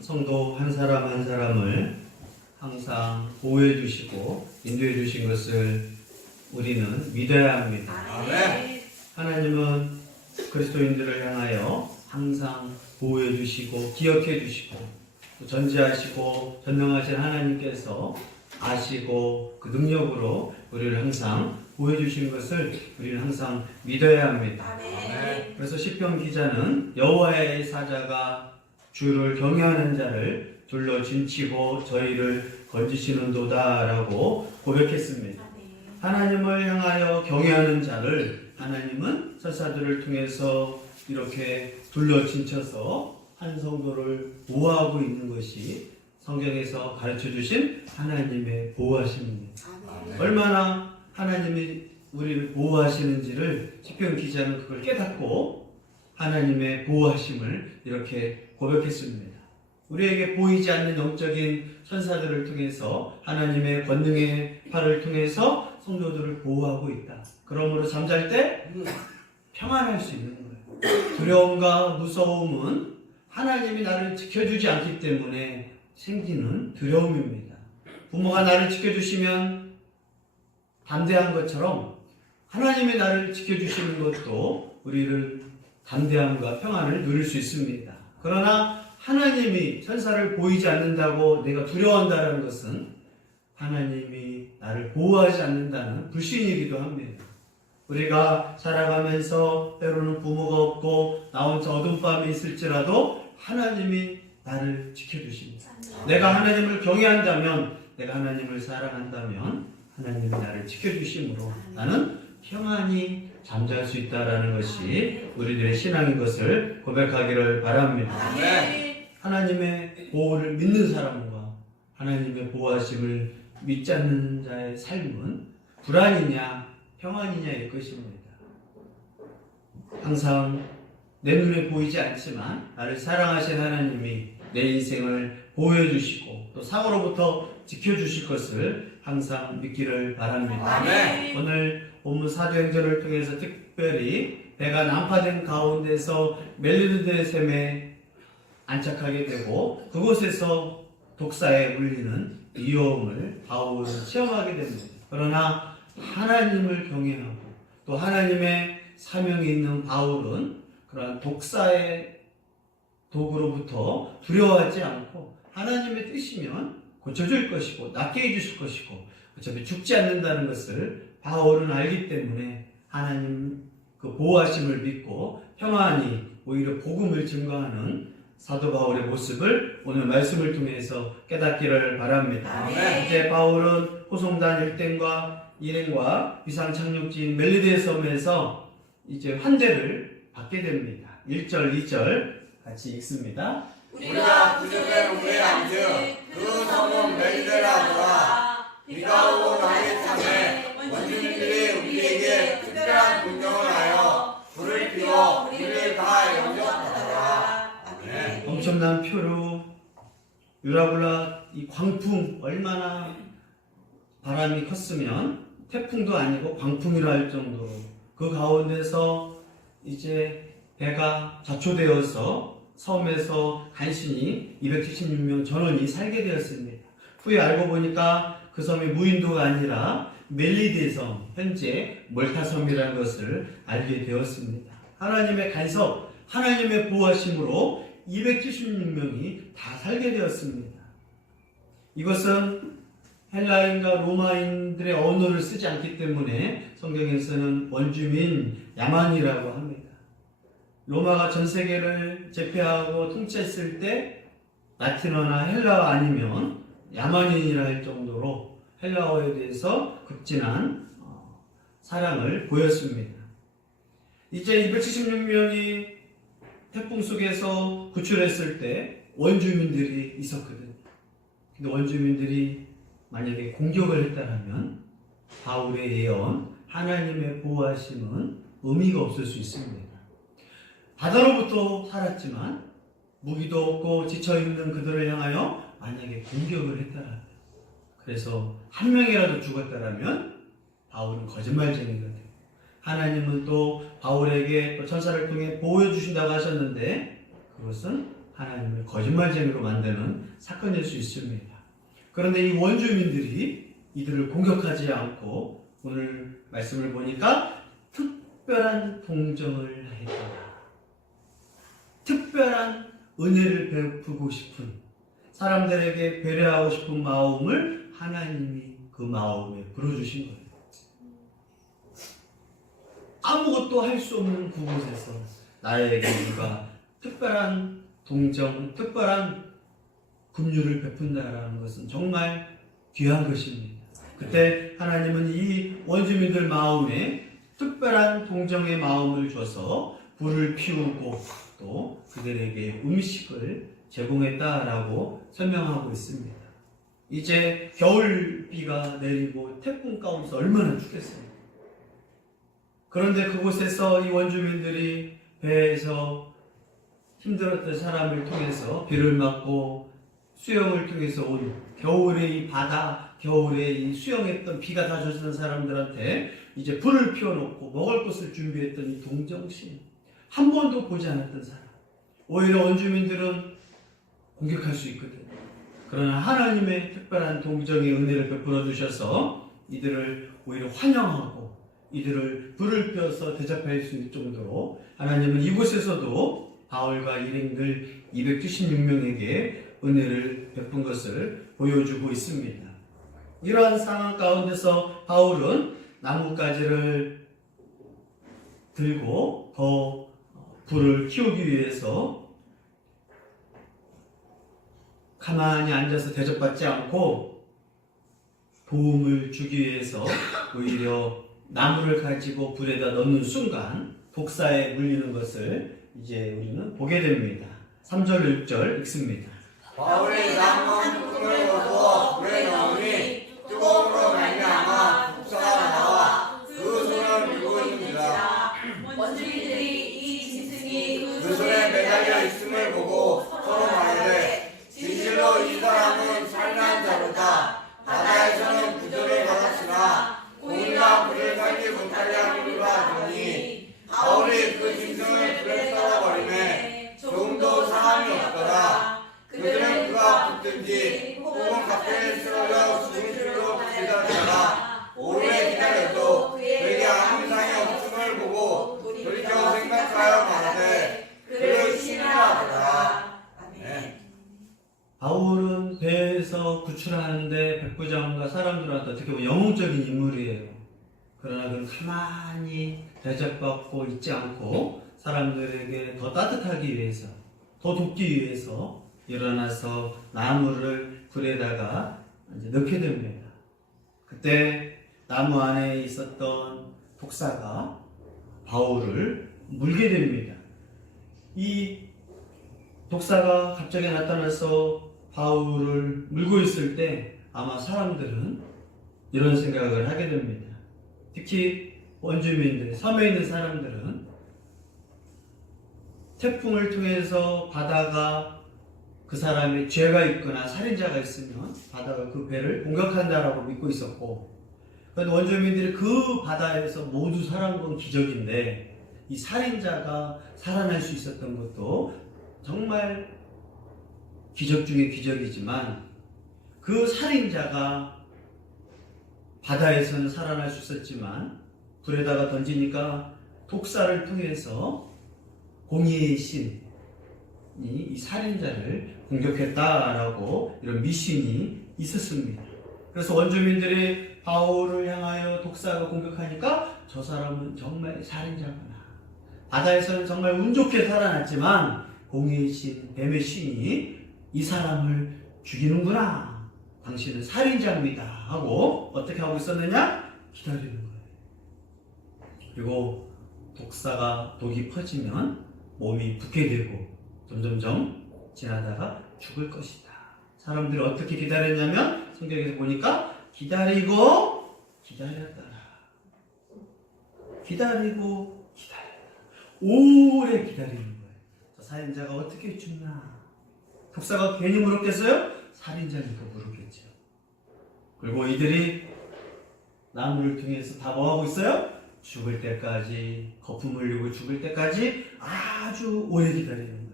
성도 한 사람 한 사람을 항상 보호해 주시고 인도해 주신 것을 우리는 믿어야 합니다. 아멘. 하나님은 그리스도인들을 향하여 항상 보호해 주시고 기억해 주시고 또 전지하시고 전능하신 하나님께서 아시고 그 능력으로 우리를 항상 보호해 주신 것을 우리는 항상 믿어야 합니다. 아멘. 그래서 시편 기자는 여호와의 사자가 주를 경외하는 자를 둘러 진치고 저희를 건지시는도다라고 고백했습니다. 하나님을 향하여 경외하는 자를 하나님은 천사들을 통해서 이렇게 둘러 진쳐서 한 성도를 보호하고 있는 것이 성경에서 가르쳐 주신 하나님의 보호하심입니다. 얼마나 하나님이 우리를 보호하시는지를 시편 기자는 그걸 깨닫고 하나님의 보호하심을 이렇게 고백했습니다. 우리에게 보이지 않는 영적인 천사들을 통해서 하나님의 권능의 팔을 통해서 성도들을 보호하고 있다. 그러므로 잠잘 때 평안할 수 있는 거예요. 두려움과 무서움은 하나님이 나를 지켜주지 않기 때문에 생기는 두려움입니다. 부모가 나를 지켜주시면 담대한 것처럼 하나님이 나를 지켜주시는 것도 우리를 담대함과 평안을 누릴 수 있습니다. 그러나 하나님이 천사를 보이지 않는다고 내가 두려워한다는 것은 하나님이 나를 보호하지 않는다는 불신이기도 합니다. 우리가 살아가면서 때로는 부모가 없고 나 혼자 어두운 밤이 있을지라도 하나님이 나를 지켜주십니다. 내가 하나님을 경외한다면, 내가 하나님을 사랑한다면 하나님이 나를 지켜주심으로 나는 평안히 잠잘 수 있다는 것이 우리들의 신앙인 것을 고백하기를 바랍니다. 하나님의 보호를 믿는 사람과 하나님의 보호하심을 믿지 않는 자의 삶은 불안이냐 평안이냐일 것입니다. 항상 내 눈에 보이지 않지만 나를 사랑하신 하나님이 내 인생을 보호해 주시고 또 사고로부터 지켜주실 것을 항상 믿기를 바랍니다. 아멘. 오늘 본문 사도행전을 통해서 특별히 배가 난파된 가운데서 멜리드의 샘에 안착하게 되고 그곳에서 독사에 물리는 위험을 바울은 체험하게 됩니다. 그러나 하나님을 경외하고 또 하나님의 사명이 있는 바울은 그러한 독사의 독으로부터 두려워하지 않고 하나님의 뜻이면 고쳐줄 것이고 낫게 해주실 것이고 어차피 죽지 않는다는 것을 바울은 알기 때문에 하나님 그 보호하심을 믿고 평안히 오히려 복음을 증거하는 사도 바울의 모습을 오늘 말씀을 통해서 깨닫기를 바랍니다. 아멘. 이제 바울은 호송단 일행과 일행과 비상 착륙지인 멜리드의 섬에서 이제 환대를 받게 됩니다. 1절, 2절 같이 읽습니다. 우리가 그저께 우리에 앉은 그 성은 멜리데라더라. 비가 오고 나의 참에 원주민들이 우리에게 특별한 공경을 하여 불을 피워 우리를 다 영접하더라. 아멘. 엄청난 표류, 유라굴라, 이 광풍 얼마나 바람이 컸으면 태풍도 아니고 광풍이라 할 정도로 그 가운데서 이제 배가 좌초되어서 섬에서 간신히 276명 전원이 살게 되었습니다. 후에 알고 보니까 그 섬이 무인도가 아니라 멜리드의 섬, 현재 몰타섬이라는 것을 알게 되었습니다. 하나님의 간섭, 하나님의 보호하심으로 276명이 다 살게 되었습니다. 이것은 헬라인과 로마인들의 언어를 쓰지 않기 때문에 성경에서는 원주민 야만이라고 합니다. 로마가 전 세계를 제패하고 통치했을 때 라틴어나 헬라어 아니면 야만인이라 할 정도로 헬라어에 대해서 극진한 사랑을 보였습니다. 이제 276명이 태풍 속에서 구출했을 때 원주민들이 있었거든요. 근데 원주민들이 만약에 공격을 했다면 바울의 예언, 하나님의 보호하심은 의미가 없을 수 있습니다. 바다로부터 살았지만 무기도 없고 지쳐있는 그들을 향하여 만약에 공격을 했다라면, 그래서 한 명이라도 죽었다라면 바울은 거짓말쟁이가 되고 하나님은 또 바울에게 또 천사를 통해 보호해 주신다고 하셨는데 그것은 하나님을 거짓말쟁이로 만드는 사건일 수 있습니다. 그런데 이 원주민들이 이들을 공격하지 않고 오늘 말씀을 보니까 특별한 동정을 했다. 특별한 은혜를 베푸고 싶은, 사람들에게 배려하고 싶은 마음을 하나님이 그 마음에 불어주신 거예요. 아무것도 할 수 없는 그곳에서 나에게 누가 특별한 동정, 특별한 긍휼을 베푼다라는 것은 정말 귀한 것입니다. 그때 하나님은 이 원주민들 마음에 특별한 동정의 마음을 줘서 불을 피우고 또 그들에게 음식을 제공했다라고 설명하고 있습니다. 이제 겨울비가 내리고 태풍 가운데서 얼마나 춥겠어요. 그런데 그곳에서 이 원주민들이 배에서 힘들었던 사람을 통해서 비를 맞고 수영을 통해서 온 겨울의 이 바다, 겨울에 이 수영했던 비가 다 젖은 사람들한테 이제 불을 피워놓고 먹을 것을 준비했던 이 동정심, 한 번도 보지 않았던 사람, 오히려 원주민들은 공격할 수 있거든요. 그러나 하나님의 특별한 동정의 은혜를 베풀어 주셔서 이들을 오히려 환영하고 이들을 불을 피워서 대접할 수 있을 정도로 하나님은 이곳에서도 바울과 일행들 276명에게 은혜를 베푼 것을 보여주고 있습니다. 이러한 상황 가운데서 바울은 나뭇가지를 들고 더 불을 키우기 위해서 가만히 앉아서 대접받지 않고 도움을 주기 위해서 오히려 나무를 가지고 불에다 넣는 순간 독사에 물리는 것을 이제 우리는 보게 됩니다. 3절 6절 읽습니다. 바울이 나무 한 품을 거두어 불에 넣으니 뜨거움으로 말미암아 독사가 나와 그 손을 밀고 있는지라. 원주민들이 이 짐승이 그 손에 매달려 있음을 보고 서로 말하되 진실로 이 사람은 살인한 자로다. 바다에서는 구조를 받았으나 공의가 그를 살지 못하게 하리라 하더니 바울이 그 짐승을 불에 썰어버리매 조금도 상함이 없더라. 그들은 그가 붙든지 혹은 갑자기 쓰러져 죽은 줄로 기다렸다가 오래 기다려도 그에게 아무 이상이 없음을 보고 돌이켜 생각하여 말하되 그를 신뢰하더라. 아멘. 바울은 배에서 구출하는데 백부장과 사람들한테 어떻게 보면 영웅적인 인물이에요. 그러나 그는 가만히 대접받고 있지 않고 사람들에게 더 따뜻하기 위해서, 더 돕기 위해서 일어나서 나무를 불에다가 이제 넣게 됩니다. 그때 나무 안에 있었던 독사가 바울을 물게 됩니다. 이 독사가 갑자기 나타나서 바울을 물고 있을 때 아마 사람들은 이런 생각을 하게 됩니다. 특히 원주민들, 섬에 있는 사람들은 태풍을 통해서 바다가 그 사람의 죄가 있거나 살인자가 있으면 바다가 그 배를 공격한다라고 믿고 있었고, 그런데 원주민들이 그 바다에서 모두 살아난 건 기적인데 이 살인자가 살아날 수 있었던 것도 정말 기적 중에 기적이지만 그 살인자가 바다에서는 살아날 수 있었지만 불에다가 던지니까 독사를 통해서 공의의 신이 이 살인자를 공격했다라고 이런 미신이 있었습니다. 그래서 원주민들이 바울을 향하여 독사가 공격하니까 저 사람은 정말 살인자구나. 바다에서는 정말 운 좋게 살아났지만 공의의 신, 뱀의 신이 이 사람을 죽이는구나. 당신은 살인자입니다. 하고 어떻게 하고 있었느냐? 기다리는 거예요. 그리고 독사가 독이 퍼지면 몸이 붓게 되고 점점점 지나다가 죽을 것이다. 사람들이 어떻게 기다렸냐면 성경에서 보니까 기다리고 기다렸더라. 기다리고 기다렸더라. 오래 기다리는 거예요. 저 살인자가 어떻게 죽나? 독사가 괜히 물었겠어요? 살인자니까 물었겠죠. 그리고 이들이 나무를 통해서 다 뭐하고 있어요? 죽을 때까지, 거품 흘리고 죽을 때까지 아주 오래 기다리는 거예요.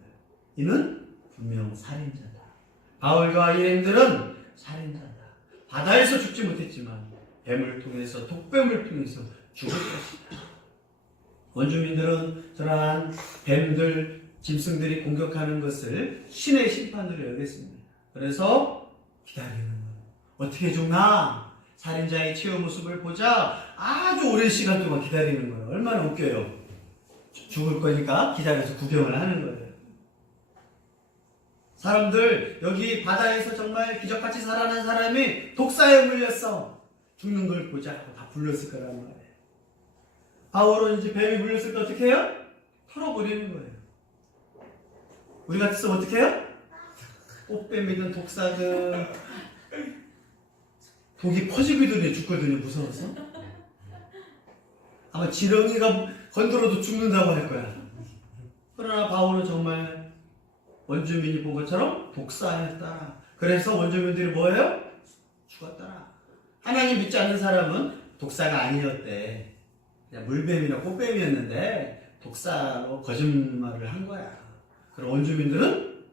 이는 분명 살인자다. 바울과 일행들은 살인자다. 바다에서 죽지 못했지만 뱀을 통해서, 독뱀을 통해서 죽을 것이다. 원주민들은 저러한 뱀들, 짐승들이 공격하는 것을 신의 심판으로 여겼습니다. 그래서 기다리는 거예요. 어떻게 죽나? 살인자의 치유 모습을 보자 아주 오랜 시간 동안 기다리는 거예요. 얼마나 웃겨요. 죽을 거니까 기다려서 구경을 하는 거예요. 사람들, 여기 바다에서 정말 기적같이 살아난 사람이 독사에 물렸어. 죽는 걸 보자 하고 다 불렀을 거란 말이에요. 바울은 이제 뱀이 물렸을 때 어떻게 해요? 털어버리는 거예요. 우리 같았으면 어떻게 해요? 꽃뱀이든 독사든 독이 퍼지거든요. 죽거든요. 무서워서. 아마 지렁이가 건드려도 죽는다고 할 거야. 그러나 바울은 정말 원주민이 본 것처럼 독사였다. 그래서 원주민들이 뭐예요? 죽었더라. 하나님 믿지 않는 사람은 독사가 아니었대. 그냥 물뱀이나 꽃뱀이었는데 독사로 거짓말을 한 거야. 그럼 원주민들은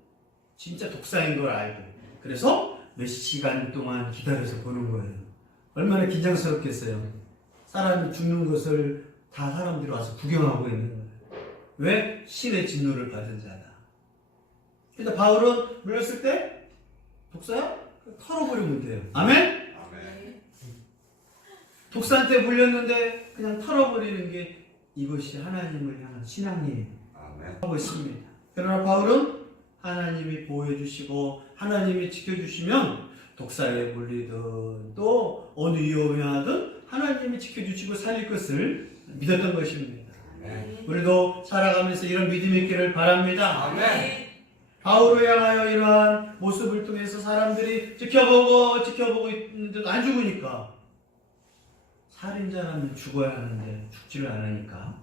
진짜 독사인 걸 알고 그래서 몇 시간 동안 기다려서 보는 거예요. 얼마나 긴장스럽겠어요. 사람이 죽는 것을 다 사람들이 와서 구경하고 있는 거예요. 왜? 신의 진노를 받은 자다. 그래서 바울은 물렸을 때 독사야? 털어버리면 돼요. 아멘? 아멘. 독사한테 물렸는데 그냥 털어버리는 게 이것이 하나님을 향한 신앙이에요. 아멘. 하고 있습니다. 그러나 바울은 하나님이 보호해주시고 하나님이 지켜주시면 독사에 물리든 또 어느 위험이 하든 하나님이 지켜주시고 살릴 것을 믿었던 것입니다. 아멘. 우리도 살아가면서 이런 믿음이 있기를 바랍니다. 아멘. 바울을 향하여 이러한 모습을 통해서 사람들이 지켜보고 있는데도 안 죽으니까 살인자라면 죽어야 하는데 죽지를 않으니까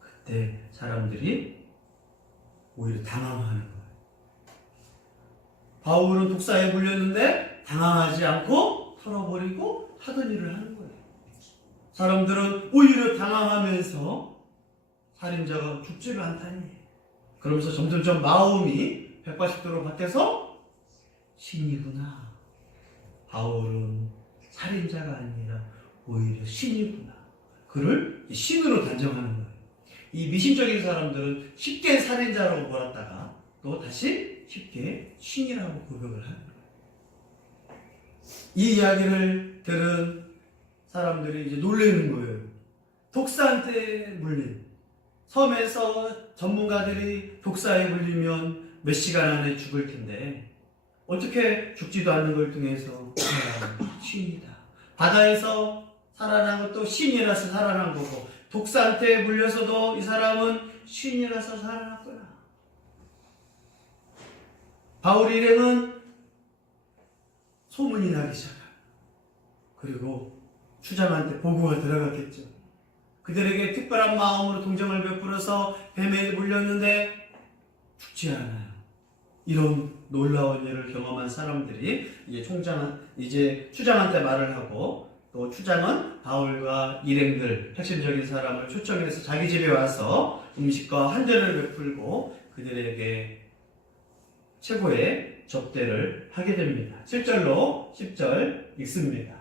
그때 사람들이 오히려 당황하는 거예요. 바울은 독사에 물렸는데 당황하지 않고 털어버리고 하던 일을 하는 거예요. 사람들은 오히려 당황하면서 살인자가 죽지를 않다니. 그러면서 점점점 마음이 180도로 바뀌어서 신이구나. 바울은 살인자가 아니라 오히려 신이구나. 그를 신으로 단정하는 거예요. 이 미신적인 사람들은 쉽게 살인자라고 몰았다가 또 다시 쉽게 신이라고 고백을 하는 거예요. 이 이야기를 들은 사람들이 이제 놀라는 거예요. 독사한테 물린 섬에서 전문가들이 독사에 물리면 몇 시간 안에 죽을 텐데 어떻게 죽지도 않는 걸 통해서 신이다. 바다에서 살아난 것도 신이라서 살아난 거고 독사한테 물려서도 이 사람은 신이라서 살아났구나. 바울 일행은 소문이 나기 시작합니다. 그리고 추장한테 보고가 들어갔겠죠. 그들에게 특별한 마음으로 동정을 베풀어서 뱀에 물렸는데 죽지 않아요. 이런 놀라운 일을 경험한 사람들이 이제 추장한테 말을 하고 또 추장은 바울과 일행들 핵심적인 사람을 초청해서 자기 집에 와서 음식과 한잔을 베풀고 그들에게 최고의 접대를 하게 됩니다. 7절로 10절 읽습니다.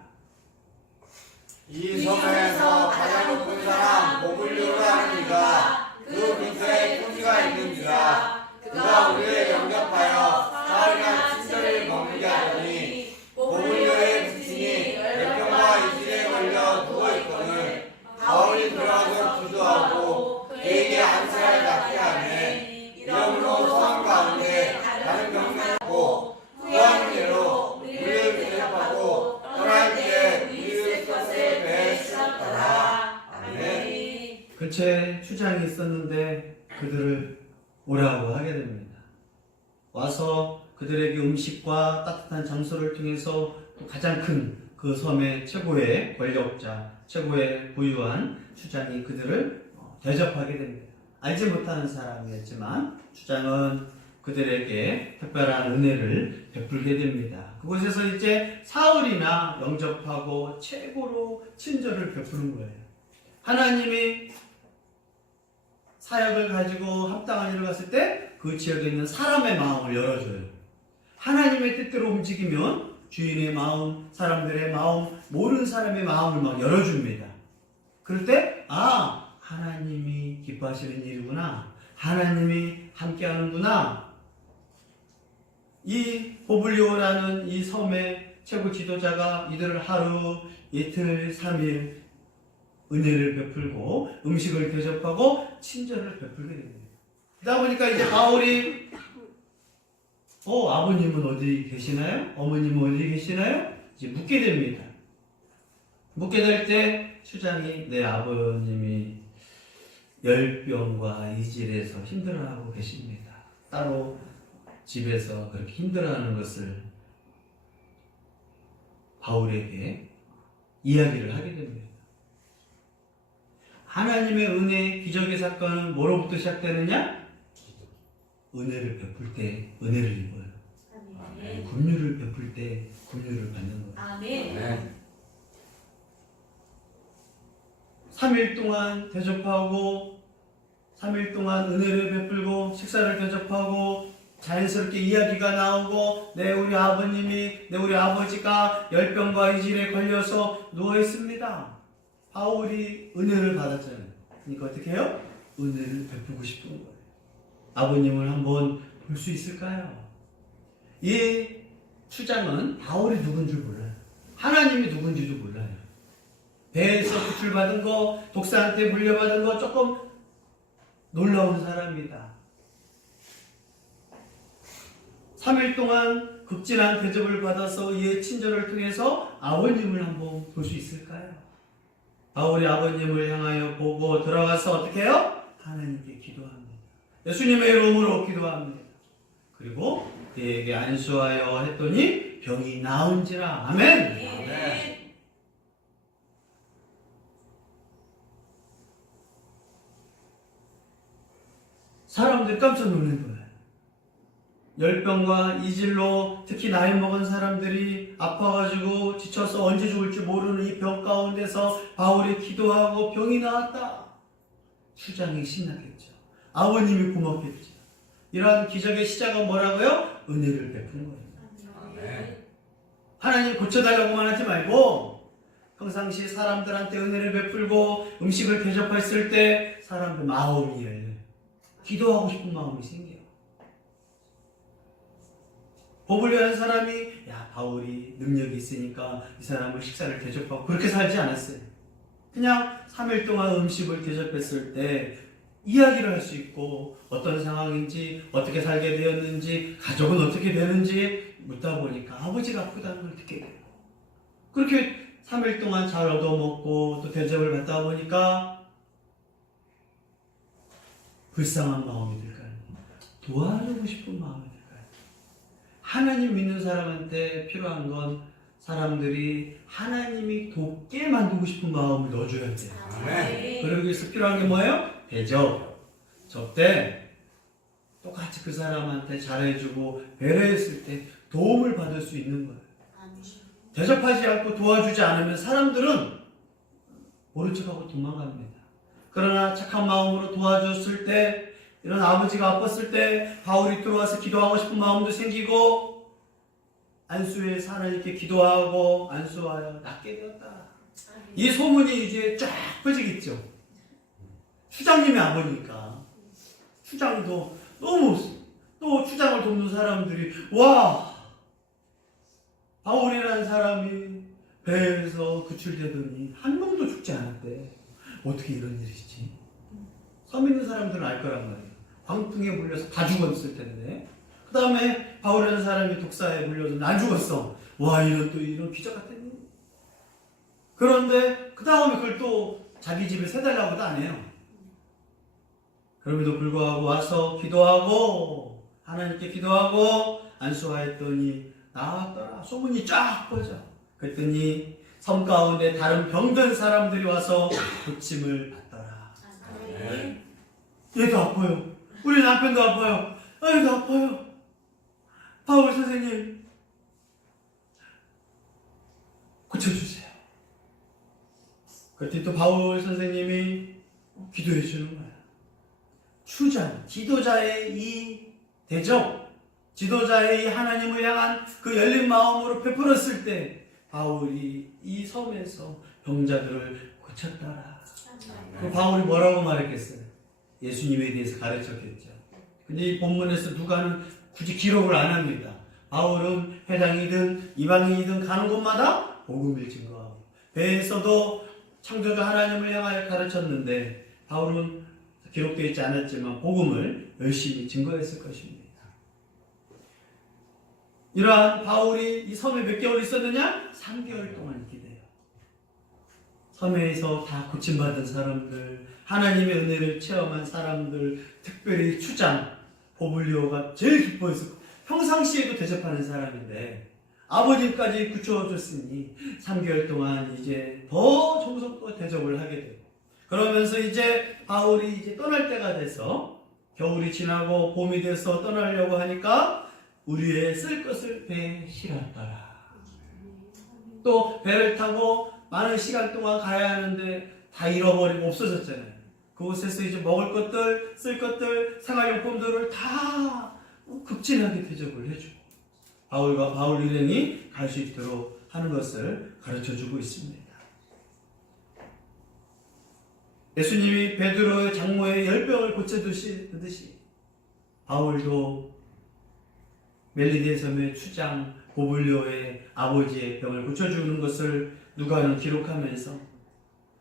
이 섬에서 가장 높은 사람 모블리오라 하는 이가 그 근처에 토지가 있는지라 그가 우리를 영접하여 사흘이나 친절을 머물게 하더니 모블리오의 부친이 열병과 이질에 걸려 누워있거늘 바울이 들어가서 기도하고 그에게 안세를 낫게 하네. 이러므로 성안 가운데 다른 병명하고 후한 예로 우리를 대접하고 떠날 때에 우리의 것을 배에 씌웠더라. 아멘. 근처에 추장이 있었는데 그들을 오라고 하게 됩니다. 와서 그들에게 음식과 따뜻한 장소를 통해서 또 가장 큰 그 섬의 최고의 권력자, 최고의 부유한 추장이 그들을 대접하게 됩니다. 알지 못하는 사람이었지만 추장은 그들에게 특별한 은혜를 베풀게 됩니다. 그곳에서 이제 사흘이나 영접하고 최고로 친절을 베푸는 거예요. 하나님이 사역을 가지고 합당한 일을 갔을 때 그 지역에 있는 사람의 마음을 열어줘요. 하나님의 뜻대로 움직이면 주인의 마음, 사람들의 마음, 모르는 사람의 마음을 막 열어줍니다. 그럴 때 하나님이 기뻐하시는 일이구나. 하나님이 함께하는구나. 이 보블리오라는 이 섬의 최고 지도자가 이들을 하루, 이틀, 3일 은혜를 베풀고 음식을 대접하고 친절을 베풀게 됩니다. 그러다 보니까 이제 바울이 아버님은 어디 계시나요? 어머님은 어디 계시나요? 이제 묻게 됩니다. 묻게 될 때 수장이 내 아버님이 열병과 이질에서 힘들어하고 계십니다. 따로 집에서 그렇게 힘들어하는 것을 바울에게 이야기를 하게 됩니다. 하나님의 은혜, 기적의 사건은 뭐로부터 시작되느냐? 은혜를 베풀 때 은혜를 입어요. 아멘. 긍휼을 베풀 때 긍휼을 받는 거예요. 아멘. 3일 동안 대접하고 3일 동안 은혜를 베풀고 식사를 대접하고 자연스럽게 이야기가 나오고 우리 아버님이 우리 아버지가 열병과 이질에 걸려서 누워 있습니다. 바울이 은혜를 받았잖아요. 그러니까 어떻게 해요? 은혜를 베풀고 싶은 거예요. 아버님을 한번 볼 수 있을까요? 이 추장은 바울이 누군지 몰라요. 하나님이 누군지도 몰라요. 배에서 구출받은 거, 독사한테 물려받은 거 조금 놀라운 사람이다. 3일 동안 극진한 대접을 받아서 이의 친절을 통해서 아버님을 한번 볼 수 있을까요? 바울이 아버님을 향하여 보고 들어가서 어떻게 해요? 하나님께 기도합니다. 예수님의 이름으로 기도합니다. 그리고 그에게 안수하여 했더니 병이 나은지라. 아멘. 아멘. 사람들이 깜짝 놀란 거예요. 열병과 이질로 특히 나이 먹은 사람들이 아파가지고 지쳐서 언제 죽을지 모르는 이 병 가운데서 바울이 기도하고 병이 나았다. 수장이 신났겠죠. 아버님이 고맙겠죠. 이러한 기적의 시작은 뭐라고요? 은혜를 베푸는 거예요. 아멘. 하나님 고쳐달라고만 하지 말고 평상시 사람들한테 은혜를 베풀고 음식을 대접했을 때 사람들 마음이 열려요. 기도하고 싶은 마음이 생겨요. 보블리오라는 사람이 바울이 능력이 있으니까 이 사람을 식사를 대접하고 그렇게 살지 않았어요. 그냥 3일 동안 음식을 대접했을 때 이야기를 할 수 있고 어떤 상황인지 어떻게 살게 되었는지 가족은 어떻게 되는지 묻다 보니까 아버지가 아프다는 걸 듣게 돼요. 그렇게 3일 동안 잘 얻어먹고 또 대접을 받다 보니까 불쌍한 마음이 들까요? 도와주고 싶은 마음이 들까요? 하나님 믿는 사람한테 필요한 건 사람들이 하나님이 돕게 만들고 싶은 마음을 넣어줘야 돼요. 아멘. 그러기 위해서 필요한 게 뭐예요? 대접. 접대. 똑같이 그 사람한테 잘해주고 배려했을 때 도움을 받을 수 있는 거예요. 대접하지 않고 도와주지 않으면 사람들은 모른 척하고 도망갑니다. 그러나 착한 마음으로 도와줬을 때, 이런 아버지가 아팠을 때 바울이 들어와서 기도하고 싶은 마음도 생기고 안수에서 하나님께 기도하고 안수하여 낫게 되었다. 이 소문이 이제 쫙 퍼지겠죠. 추장님의 아버니까 추장도 너무 또 추장을 돕는 사람들이 바울이라는 사람이 배에서 구출되더니 한 명도 죽지 않았대. 어떻게 이런 일이지? 섬 있는 사람들은 알 거란 말이에요. 광풍에 물려서 다 죽었을 텐데. 그 다음에 바울이라는 사람이 독사에 물려서 안 죽었어. 이런 기적 같은 일. 그런데 그 다음에 그걸 또 자기 집에 세달라고도 안 해요. 그럼에도 불구하고 와서 기도하고 하나님께 기도하고 안수하였더니 나왔더라. 소문이 쫙 퍼져. 그랬더니 섬 가운데 다른 병든 사람들이 와서 고침을 받더라. 아멘. 얘도 아파요. 우리 남편도 아파요. 얘도 아파요. 바울 선생님 고쳐주세요. 그랬더니 또 바울 선생님이 기도해 주는 거야. 수장, 지도자의 이 대적, 지도자의 이 하나님을 향한 그 열린 마음으로 베풀었을 때 바울이 이 섬에서 병자들을 고쳤더라. 그 바울이 뭐라고 말했겠어요? 예수님에 대해서 가르쳤겠죠. 근데 이 본문에서 누가는 굳이 기록을 안 합니다. 바울은 회당이든 이방인이든 가는 곳마다 복음을 증거하고 배에서도 창조자 하나님을 향하여 가르쳤는데 바울은 기록되어 있지 않았지만 복음을 열심히 증거했을 것입니다. 이러한 바울이 이 섬에 몇 개월 있었느냐? 3개월 동안 있게 돼요. 섬에서 다 고침받은 사람들, 하나님의 은혜를 체험한 사람들, 특별히 추장, 보블리오가 제일 기뻐했었고 평상시에도 대접하는 사람인데 아버님까지 굳혀줬으니 3개월 동안 이제 더 정성껏 대접을 하게 되고 그러면서 이제 바울이 이제 떠날 때가 돼서 겨울이 지나고 봄이 돼서 떠나려고 하니까 우리의 쓸 것을 배에 실었더라. 또 배를 타고 많은 시간 동안 가야 하는데 다 잃어버리고 없어졌잖아요. 그곳에서 이제 먹을 것들, 쓸 것들, 생활용품들을 다 극진하게 대접을 해주고 바울과 바울 일행이 갈 수 있도록 하는 것을 가르쳐주고 있습니다. 예수님이 베드로의 장모의 열병을 고쳐주시듯이 바울도 멜리데 섬의 추장 보블리오의 아버지의 병을 고쳐주는 것을 누가는 기록하면서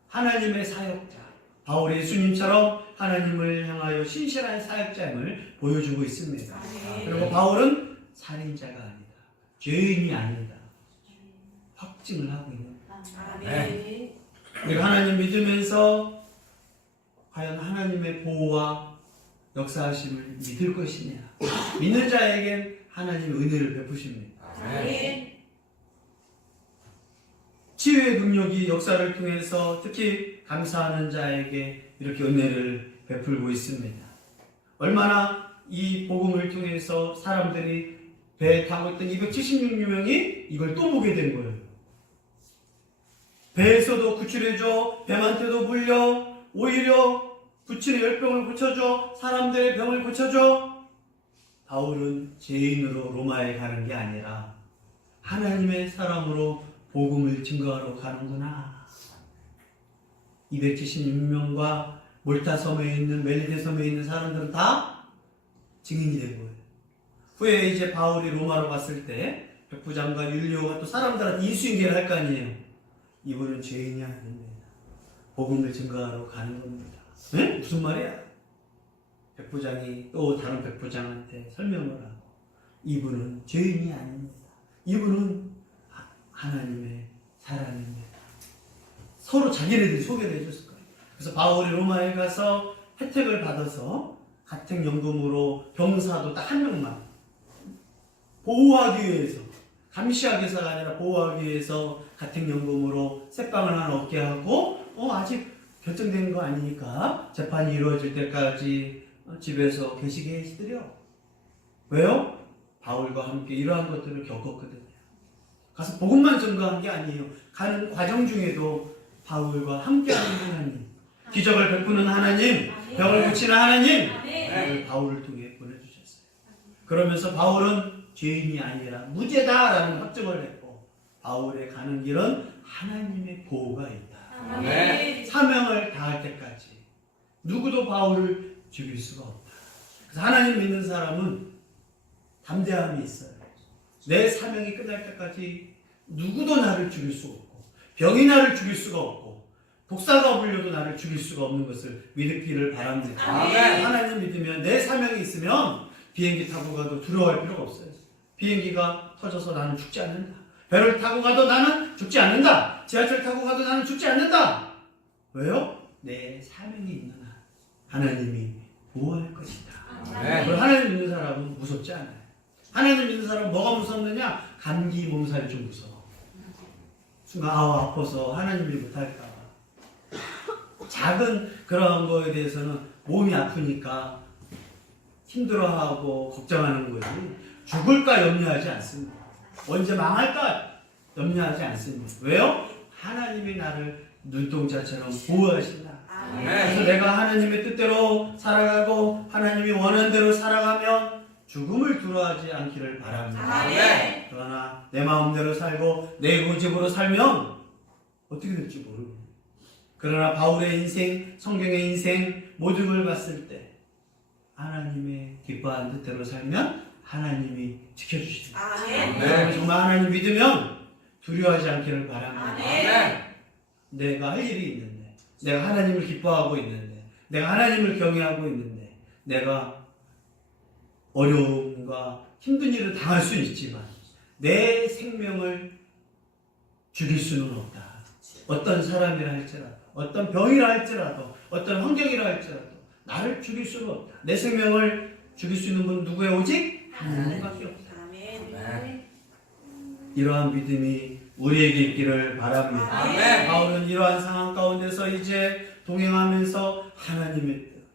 하나님의 사역자 바울이 예수님처럼 하나님을 향하여 신실한 사역자임을 보여주고 있습니다. 그리고 바울은 살인자가 아니다. 죄인이 아니다. 확증을 하고 있는 아멘. 우리가 하나님 믿으면서 과연 하나님의 보호와 역사하심을 믿을 것이냐. 믿는 자에겐 하나님의 은혜를 베푸십니다. 아멘. 치유의 능력이 역사를 통해서 특히 감사하는 자에게 이렇게 은혜를 베풀고 있습니다. 얼마나 이 복음을 통해서 사람들이 배에 타고 있던 276명이 이걸 또 보게 된 거예요. 배에서도 구출해줘, 뱀한테도 물려, 오히려 구출의 열병을 고쳐줘, 사람들의 병을 고쳐줘. 바울은 죄인으로 로마에 가는 게 아니라 하나님의 사람으로 복음을 증거하러 가는구나. 276명과 몰타섬에 있는 멜리데 섬에 있는 사람들은 다 증인이 된 거예요. 후에 이제 바울이 로마로 갔을 때 백부장과 율리오가 또 사람들한테 인수인계를 할 거 아니에요. 이분은 죄인이 아닙니다. 복음을 증거하러 가는 겁니다. 네? 무슨 말이야? 백부장이 또 다른 백부장한테 설명을 하고 이분은 죄인이 아닙니다. 이분은 하나님의 사람입니다. 서로 자기네들이 소개를 해줬을 거예요. 그래서 바울이 로마에 가서 혜택을 받아서 가택연금으로 병사도 딱 한 명만 보호하기 위해서, 감시하기 위해서가 아니라 보호하기 위해서 가택연금으로 새빵을 하나 얻게 하고 아직 결정된 거 아니니까 재판이 이루어질 때까지 집에서 계시게 해드려. 왜요? 바울과 함께 이러한 것들을 겪었거든요. 가서 복음만 전가한 게 아니에요. 가는 과정 중에도 바울과 함께하는 하나님, 기적을 베푸는 하나님, 병을 고치는 하나님, 바울을 통해 보내주셨어요. 그러면서 바울은 죄인이 아니라 무죄다라는 확정을 했고 바울의 가는 길은 하나님의 보호가 있다. 아멘. 사명을 다할 때까지 누구도 바울을 죽일 수가 없다. 그래서 하나님 믿는 사람은 담대함이 있어요. 내 사명이 끝날 때까지 누구도 나를 죽일 수 없고 병이 나를 죽일 수가 없고 독사가 불려도 나를 죽일 수가 없는 것을 믿기를 바랍니다. 아멘. 하나님 믿으면 내 사명이 있으면 비행기 타고 가도 두려워할 필요가 없어요. 비행기가 터져서 나는 죽지 않는다. 배를 타고 가도 나는 죽지 않는다. 지하철 타고 가도 나는 죽지 않는다. 왜요? 내 사명이 있는 한 하나님이 보호할 것이다. 아멘. 하나님 믿는 사람은 무섭지 않아요. 하나님 믿는 사람은 뭐가 무섭느냐? 감기 몸살이 좀 무서워. 순간 아파서 하나님 일 못할까 봐. 작은 그런 거에 대해서는 몸이 아프니까 힘들어하고 걱정하는 거지 죽을까 염려하지 않습니다. 언제 망할까 염려하지 않습니다. 왜요? 하나님이 나를 눈동자처럼 보호하신다. 그래서 내가 하나님의 뜻대로 살아가고 하나님이 원하는 대로 살아가면 죽음을 두려워하지 않기를 바랍니다. 아멘. 그러나 내 마음대로 살고 내 고집으로 살면 어떻게 될지 모르고, 그러나 바울의 인생, 성경의 인생 모든 걸 봤을 때 하나님의 기뻐하는 뜻대로 살면 하나님이 지켜주십니다. 아멘. 여러분 정말 하나님 믿으면 두려워하지 않기를 바랍니다. 아멘. 내가 할 일이 있는데, 내가 하나님을 기뻐하고 있는데, 내가 하나님을 경외하고 있는데, 내가 어려움과 힘든 일을 당할 수는 있지만 내 생명을 죽일 수는 없다. 어떤 사람이라 할지라도, 어떤 병이라 할지라도, 어떤 환경이라 할지라도 나를 죽일 수는 없다. 내 생명을 죽일 수 있는 분은 누구예요? 오직 하나님밖에 없다. 아멘. 이러한 믿음이 우리에게 있기를 바랍니다. 아멘. 바울은 이러한 상황 가운데서 이제 동행하면서 하나님의 뜻,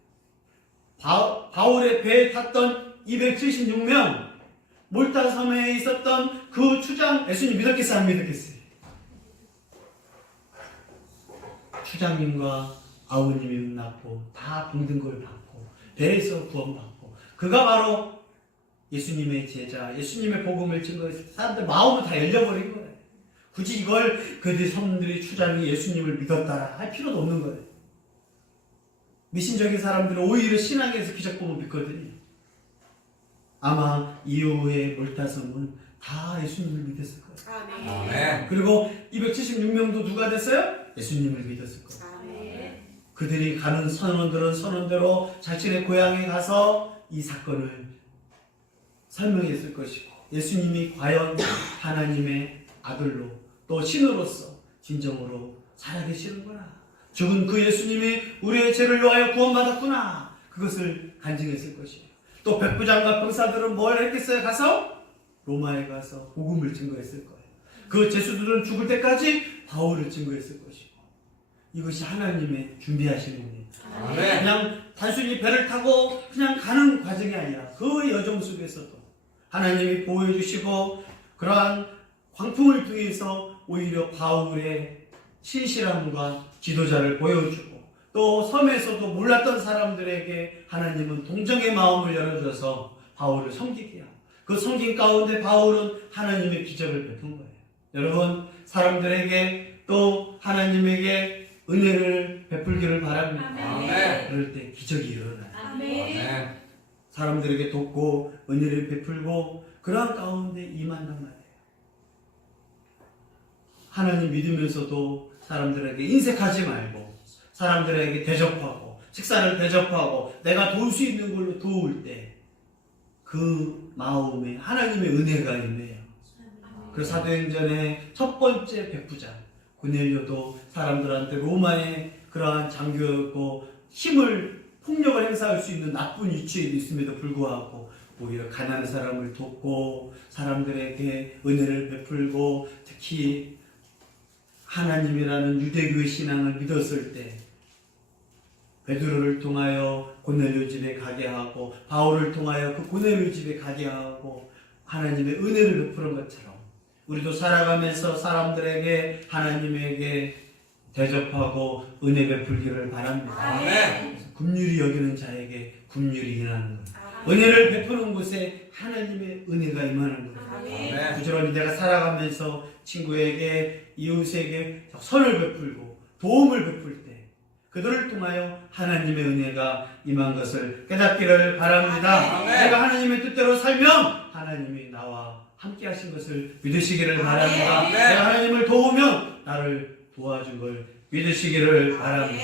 바울의 배에 탔던 276명, 몰타 섬에 있었던 그 추장, 예수님 믿었겠어요? 안 믿었겠어요? 추장님과 아우님이 만났고 다 병든 걸 받고 배에서 구원받고, 그가 바로 예수님의 제자, 예수님의 복음을 증거해서 사람들 마음을 다 열려버린 거예요. 굳이 이걸 그들 성들이 추장이 예수님을 믿었다라 할 필요도 없는 거예요. 미신적인 사람들은 오히려 신앙에서 기적복음을 믿거든요. 아마 이후에 몰타섬은 다 예수님을 믿었을 거예요. 아멘. 그리고 276명도 누가 됐어요? 예수님을 믿었을 거예요. 아멘. 그들이 가는 선원들은 선원대로 자신의 고향에 가서 이 사건을 설명했을 것이고, 예수님이 과연 하나님의 아들로 또 신으로서 진정으로 살아계시는구나, 죽은 그 예수님이 우리의 죄를 위하여 구원받았구나, 그것을 간증했을 것이에요. 또 백부장과 병사들은 뭘 했겠어요? 가서 로마에 가서 복음을 증거했을 거예요. 그 죄수들은 죽을 때까지 바울을 증거했을 것이고, 이것이 하나님의 준비하신 일입니다. 아멘. 그냥 단순히 배를 타고 그냥 가는 과정이 아니라 그 여정 속에서도 하나님이 보호해 주시고, 그러한 광풍을 통해서 오히려 바울의 신실함과 지도자를 보여주고, 또 섬에서도 몰랐던 사람들에게 하나님은 동정의 마음을 열어줘서 바울을 섬기게 하고, 그 섬긴 가운데 바울은 하나님의 기적을 베푼 거예요. 여러분, 사람들에게 또 하나님에게 은혜를 베풀기를 바랍니다. 아멘. 그럴 때 기적이 일어나요. 아멘. 사람들에게 돕고 은혜를 베풀고 그러한 가운데 임한단 말이에요. 하나님 믿으면서도 사람들에게 인색하지 말고, 사람들에게 대접하고, 식사를 대접하고, 내가 도울 수 있는 걸로 도울 때 그 마음에 하나님의 은혜가 임해요. 그 사도행전의 첫 번째 백부장 고넬료도 사람들한테 로마의 그러한 장교였고 폭력을 행사할 수 있는 나쁜 위치에 있음에도 불구하고 오히려 가난한 사람을 돕고 사람들에게 은혜를 베풀고, 특히 하나님이라는 유대교의 신앙을 믿었을 때 베드로를 통하여 고넬료 집에 가게 하고, 바울을 통하여 그 고넬료 집에 가게 하고 하나님의 은혜를 베푸는 것처럼 우리도 살아가면서 사람들에게 하나님에게 대접하고 은혜 베풀기를 바랍니다. 아멘. 긍휼히 여기는 자에게 긍휼히 임하는 것, 은혜를 베푸는 곳에 하나님의 은혜가 임하는 것. 아멘. 부지런히 내가 살아가면서 친구에게, 이웃에게 선을 베풀고 도움을 베풀 때 그들을 통하여 하나님의 은혜가 임한 것을 깨닫기를 바랍니다. 아멘. 내가 하나님의 뜻대로 살면 하나님이 나와 함께 하신 것을 믿으시기를 바랍니다. 아멘. 내가 하나님을 도우면 나를 도와준 걸 믿으시기를 바랍니다.